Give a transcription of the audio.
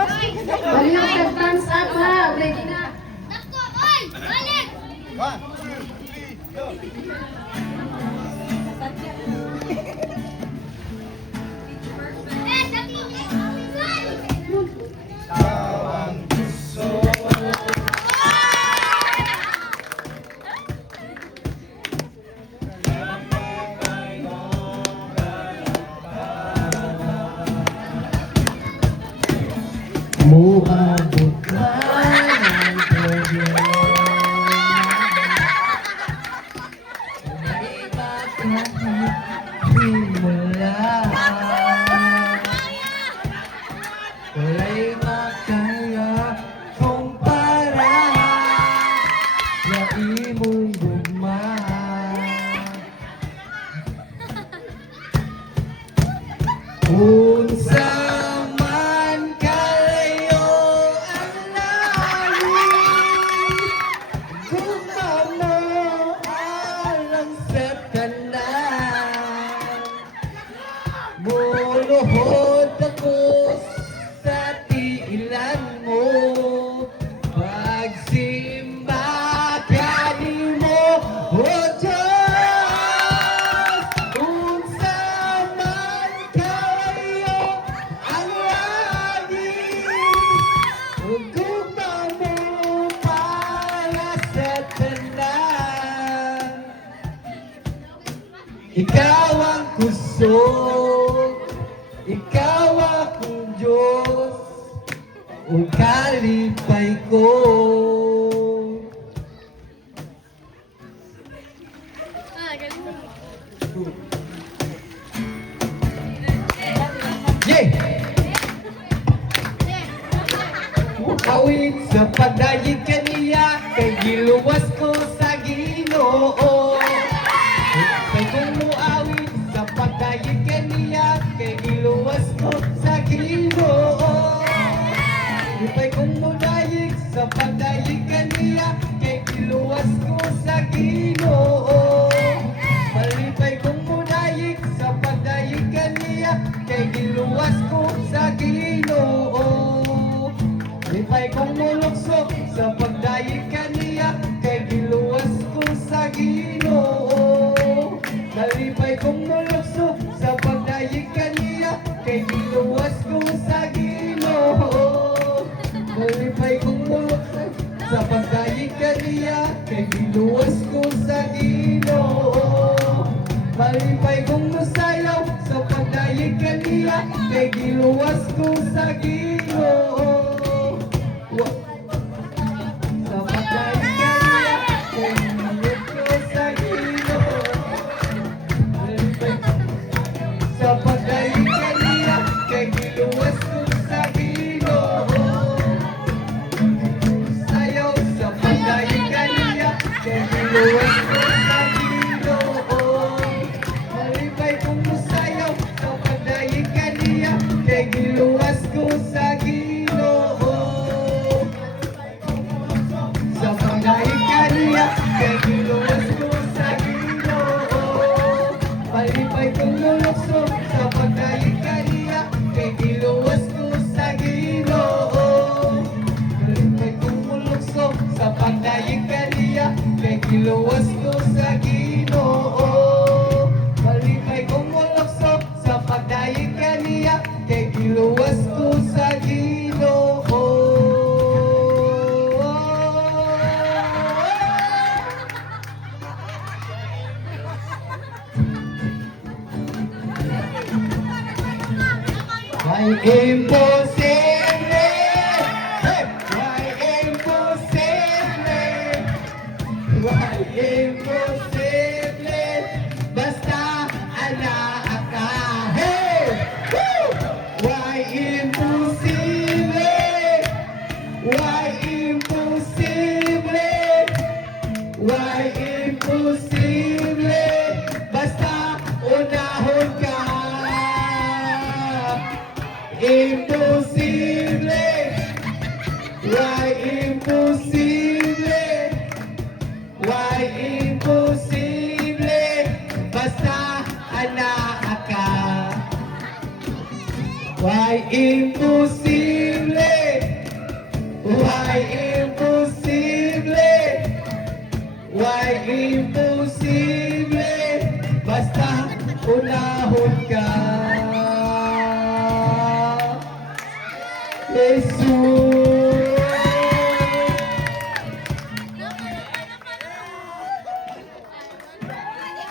Baliw ka, thumbs up ha. Ready na. Nako, oy! Balik! 1, 2, 3, go! Eh, dali! Tawang puso. Muabot man ang problema. May makahimula. Wala'y makaya kumpara sa imong gugma. Unsa man kalayo ang langit, gugma mo alang sa tanan. Muluhod ako sa tiilan mo, pagsimba kanimo, O Diyos. Unsa man kayo ang langit, gugma mo para sa tanan. Ikaw ang kusog, ikaw akong Diyos, o kalipay ko. Ah, galing mo. Yeah! Awit sa pagdayig kaniya, kay giluwas ko sa Ginoo. Kay kung muawit sa pagdayig kaniya, kay giluwas ko sa Ginoo. Kay kung mudayig sa pagdayig kaniya, kay giluwas ko sa Ginoo. Malipay kung mudayig sa pagdayig kaniya, kay giluwas ko sa Ginoo. Malipay kong mulukso sa pagdayig kaniya, kay giluwas ko sa Ginoo. Malipay kong mulukso sa pagdayig kaniya, kay giluwas ko sa Ginoo. Malipay kong mulukso sa pagdayig kaniya, kay giluwas ko sa Ginoo. Malipay kong musayaw sa pagdayig kaniya, kay giluwas ko sa Ginoo. Sa pagdayig kaniya, kay giluwas ko sa Ginoo. Malipay sa pagdayig kaniya, kay giluwas ko sa Ginoo. Sayaw sa pagdayig kaniya, kay giluwas ko sa Ginoo. Malipay kong musayaw sa pagdayig kaniya, kay giluwas ko sa Ginoo. Sa pagdayig kaniya, kay giluwas ko sa Ginoo. Malipay kong mulukso sa pagdayig kaniya, kay giluwas ko sa Ginoo. Malipay kong mulukso sa pagdayig kaniya, kay giluwas ko sa Ginoo. Malipay kong mulukso sa pagdayig kaniya, kay giluwas ko sa Ginoo. Why imposible? Hey! Why imposible? Why imposible? Basta anak ka. Hey! Woo! Why imposible? Why imposible? Why imposible? Basta unahon ka. Imposible. Why imposible? Why imposible? Basta anak ka. Why imposible? Why imposible? Why imposible? Basta unahon ka. Jesus.